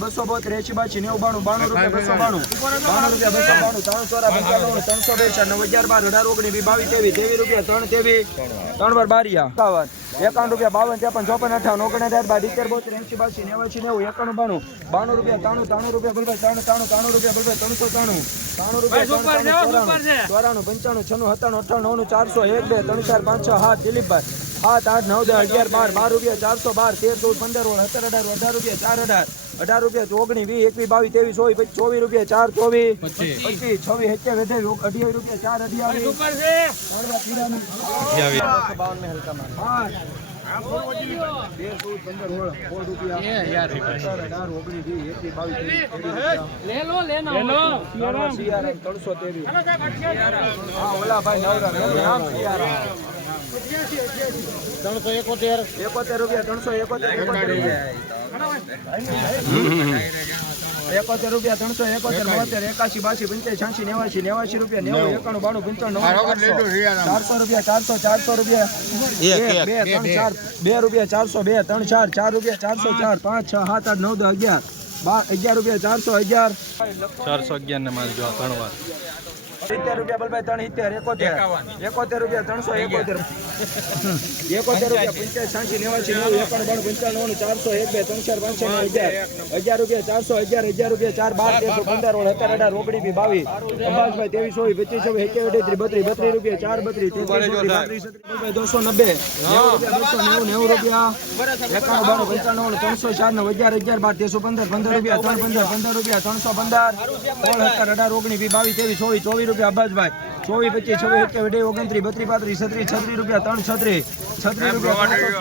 બસો બોતેર એસી બાસી નેવું બાણું બાણું રૂપિયા બસો બાણું બાણું રૂપિયા બસો બાણું ત્રણસો પંચાણું ત્રણસો બે નવ હજાર બાર અઢાર ઓગણીસ બાવીસ તેવી તેવી રૂપિયા ત્રણ તેવી ત્રણ વાર બારિયા એકાવન રૂપિયા બાવન ત્રેપન ચોપન અઠાવન ઓગણસાઠ બાદ ઇત્તેર બોતેર એસી બાસી નેવાસી નેવું એકાણું બાણું બાણું રૂપિયા ત્રાણું ત્રાણું રૂપિયા બલભાઈ ત્રાણું ત્રાણું ત્રાણું રૂપિયા બલભાઈ ત્રણસો ત્રાણું ત્રાણું રૂપિયા ચોરાણું પંચાણું છનું સત્તાણું અઠાણું નવનું ચારસો એક બે ત્રણ ચાર પાંચ છ સાત દિલીપભાઈ. સાત આઠ નવ દસ અગિયાર બાર બાર રૂપિયા ચારસો બાર તેર ચૌદ પંદર સોળ સત્તર અઢાર અઢાર રૂપિયા ચાર અઢાર અઢાર રૂપિયા ઓગણી વીસ એકવીસ બાવીસ ત્રેવીસ ચોવીસ પછી ચોવીસ રૂપિયા ચાર ચોવીસ પચીસ છવ્વીસ એક્યાવીસ અઠ્યાવીસ અઢિયાવીસ રૂપિયા ચાર અઠ્યાવીસ ત્રણસો તેવીસ ઓલા ભાઈ નવરા ત્રણસો એકોતેર. એકોતેર રૂપિયા ત્રણસો એકોતેર એકોતેર રૂપિયા. ત્રણસો એકોતેર બોતેર એકાશી બાસી પંચાય છ્યાસી નેવાસી નેવાસી રૂપિયા નેવું એકાણું બાણું પંચાણું ચારસો. રૂપિયા ચારસો ચારસો રૂપિયા. બે બે ત્રણ ચાર. બે રૂપિયા ચારસો બે ત્રણ ચાર. ચાર રૂપિયા ચારસો ચાર. પાંચ છ સાત આઠ નવ દસ અગિયાર. બાર અગિયાર રૂપિયા ચારસો અગિયાર. ચારસો અગિયાર ને મારી જો ત્રણ વાર. સિત્તેર રૂપિયા બલભાઈ ત્રણ સિત્તેર એકોતેર એકોતેર રૂપિયા ત્રણસો એકોતેર એકોતેર રૂપિયા પંચાયત સાંસી નેવાસી નેવું એકાણું પંચાણું ચારસો એક બે ત્રણ ચાર પાંચ નવ અગિયાર. અગિયાર રૂપિયા ચારસો અગિયાર અગિયાર રૂપિયા ચાર બાર તેરસો પંદર ઓળ સત્તર અઢાર ઓગણીસ બી બાવીસ. અબ્બાસભાઈ ત્રેવીસ ચોવીસ પચીસ ત્રીસ બત્રીસ બત્રીસ રૂપિયા ચાર બત્રીસ દોસો નબ્બે. નેવું નેવું નેવું રૂપિયા. એકાણું બાણું પંચાણું ત્રણસો ચાર નવ અગિયાર અગિયાર બાર તેરસો પંદર પંદર રૂપિયા ત્રણ પંદર પંદર રૂપિયા ત્રણસો પંદર સોળ સત્તર અઢાર ઓગણીસ બી બાવીસ ત્રેવીસ ચોવીસ ચોવીસ રૂપિયા અબ્બાસભાઈ ચોવીસ પચીસ, છવ્વીસ સત્યાવીસ અઢાર ઓગણત્રીસ, બત્રીસ, પાંત્રીસ, છત્રીસ છત્રીસ રૂપિયા, ત્રણ, છત્રીસ. છત્રીસ રૂપિયા એકવીસ ઓગણત્રીસ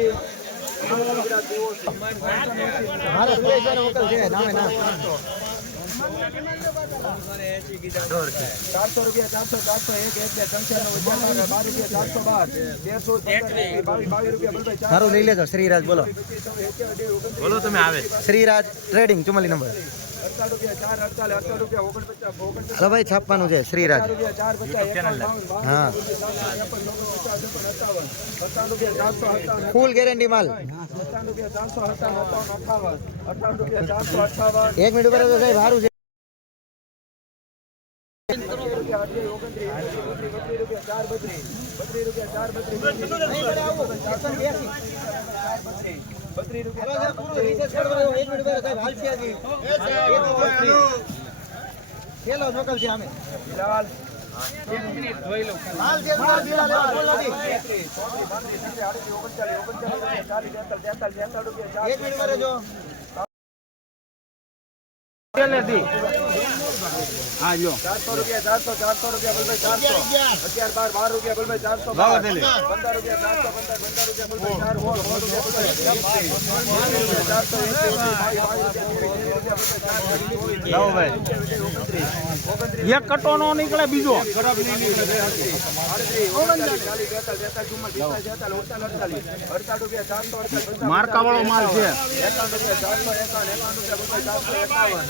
રૂપિયા ચારસો રૂપિયા ચારસો ચારસો એક એક બે સંખ્યા બાર રૂપિયા ચારસો બાર તેરસો બાવીસ રૂપિયા સારું લઈ લેજો. શ્રીરાજ બોલો. બોલો તમે આવે. શ્રીરાજ ટ્રેડિંગ ચુમ્માલી નંબર. ચાર હલો ભાઈ છાપવાનું છે શ્રીરાજ ચાર હા. ફૂલ ગેરંટી માલ એક મિનિટ ઉપર સાહેબ સારું છે એંસી, બત્રીસ બત્રીસ રૂપિયા ચાર બત્રીસ બત્રીસ રૂપિયા ચાર બત્રીસ બત્રીસ રૂપિયા બત્રીસ ચારસો રૂપિયા ચારસો ચારસો રૂપિયા બલભાઈ ચારસો અગિયાર બાર બાર રૂપિયા બલભાઈ ચારસો પંદર રૂપિયા ચારસો પંદર પંદર રૂપિયા બલભાઈ ચાર હોળ હોળ રૂપિયા ચારસો ચારસો એક કટો નો નીકળે બીજો માર્કા વાળો માલ છે